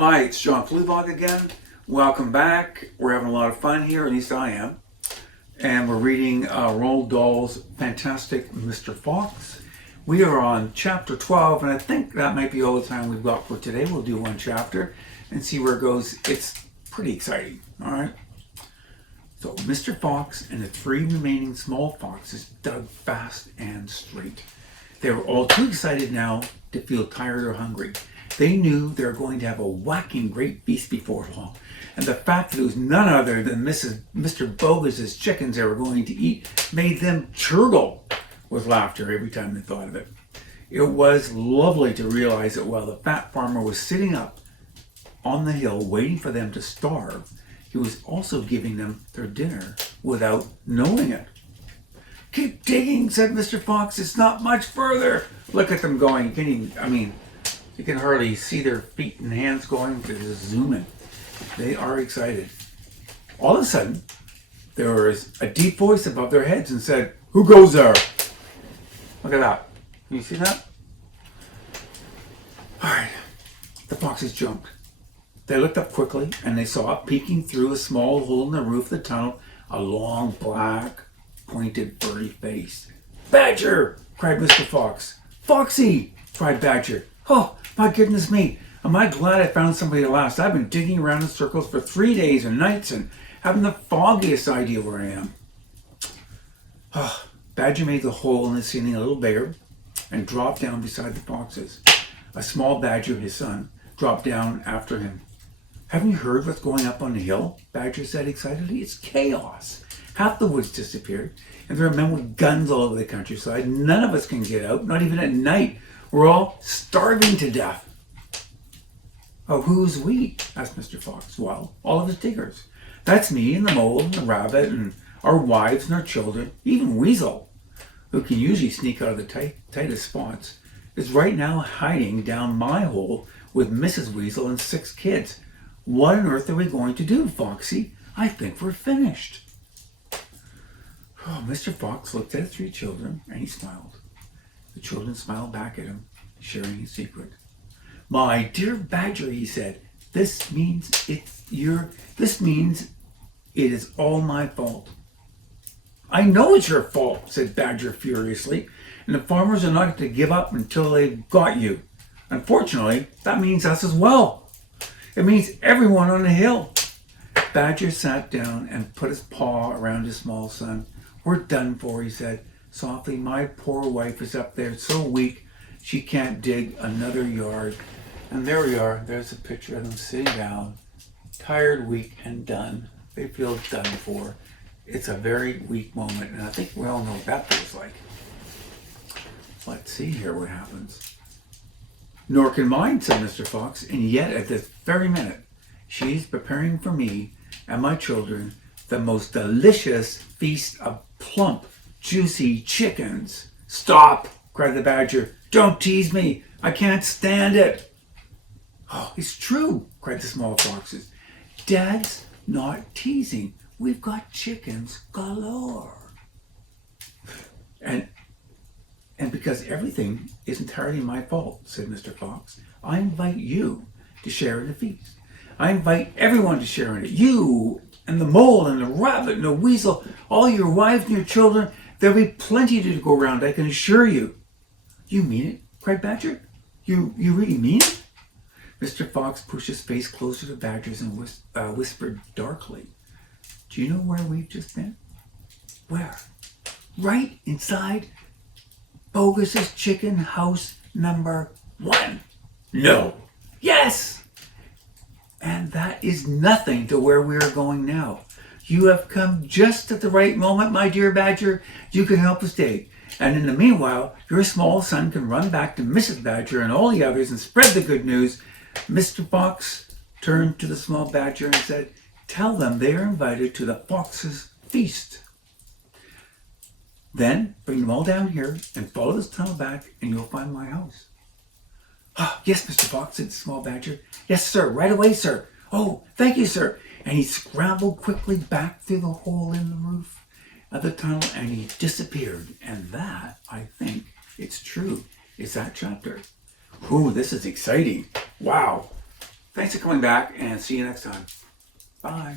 Hi, it's John Fluevog again. Welcome back. We're having a lot of fun here, at least I am. And we're reading Roald Dahl's fantastic Mr. Fox. We are on chapter 12, and I think that might be all the time we've got for today. We'll do one chapter and see where it goes. It's pretty exciting, all right? So Mr. Fox and the three remaining small foxes dug fast and straight. They were all too excited now to feel tired or hungry. They knew they were going to have a whacking great feast before long, and the fact that it was none other than Mr. Bogus' chickens they were going to eat made them chortle with laughter every time they thought of it. It was lovely to realize that while the fat farmer was sitting up on the hill waiting for them to starve, he was also giving them their dinner without knowing it. "Keep digging," said Mr. Fox. "It's not much further." Look at them going. You can hardly see their feet and hands going. They're just zooming. They are excited. All of a sudden, there was a deep voice above their heads and said, "Who goes there?" Look at that. Can you see that? All right. The foxes jumped. They looked up quickly and they saw, peeking through a small hole in the roof of the tunnel, a long, black, pointed, furry face. "Badger!" cried Mr. Fox. "Foxy!" cried Badger. "Oh, my goodness me. Am I glad I found somebody at last. I've been digging around in circles for 3 days and nights and haven't the foggiest idea where I am." Oh, Badger made the hole in the ceiling a little bigger and dropped down beside the foxes. A small badger, his son, dropped down after him. "Haven't you heard what's going up on the hill?" Badger said excitedly. "It's chaos. Half the woods disappeared, and there are men with guns all over the countryside. None of us can get out, not even at night. We're all starving to death." "Oh, who's we?" asked Mr. Fox. "Well, all of us diggers. That's me and the mole and the rabbit and our wives and our children. Even Weasel, who can usually sneak out of the tightest spots, is right now hiding down my hole with Mrs. Weasel and 6 kids. What on earth are we going to do, Foxy? I think we're finished." Oh, Mr. Fox looked at his 3 children and he smiled. The children smiled back at him, sharing his secret. "My dear Badger," he said, this means it is all my fault." "I know it's your fault," said Badger furiously, "and the farmers are not to give up until they've got you. Unfortunately, that means us as well. It means everyone on the hill." Badger sat down and put his paw around his small son. "We're done for," he said softly. "My poor wife is up there so weak she can't dig another yard." And there we are. There's a picture of them sitting down, tired, weak, and done. They feel done for. It's a very weak moment, and I think we all know what that feels like. Let's see here what happens. "Nor can mine," said Mr. Fox, "and yet at this very minute she's preparing for me and my children the most delicious feast of plump, juicy chickens." "Stop!" cried the Badger. "Don't tease me. I can't stand it." "Oh, it's true," cried the small foxes. "Dad's not teasing. We've got chickens galore. And because everything is entirely my fault," said Mr. Fox, "I invite you to share in the feast. I invite everyone to share in it. You and the mole and the rabbit and the weasel, all your wives and your children. There'll be plenty to go around, I can assure you." "You mean it?" cried Badger. You really mean it?" Mr. Fox pushed his face closer to Badger's and whispered darkly, "Do you know where we've just been?" "Where?" "Right inside Bogus's chicken house number 1. "No." "Yes." "And that is nothing to where we are going now. You have come just at the right moment, my dear Badger. You can help us dig. And in the meanwhile, your small son can run back to Mrs. Badger and all the others and spread the good news." Mr. Fox turned to the small Badger and said, "Tell them they are invited to the Fox's feast. Then bring them all down here and follow this tunnel back and you'll find my house." "Oh, yes, Mr. Fox," said the small Badger. "Yes, sir, right away, sir. Oh, thank you, sir." And he scrambled quickly back through the hole in the roof of the tunnel and he disappeared. And that, I think it's true, is that chapter. Ooh, this is exciting. Wow. Thanks for coming back, and see you next time. Bye.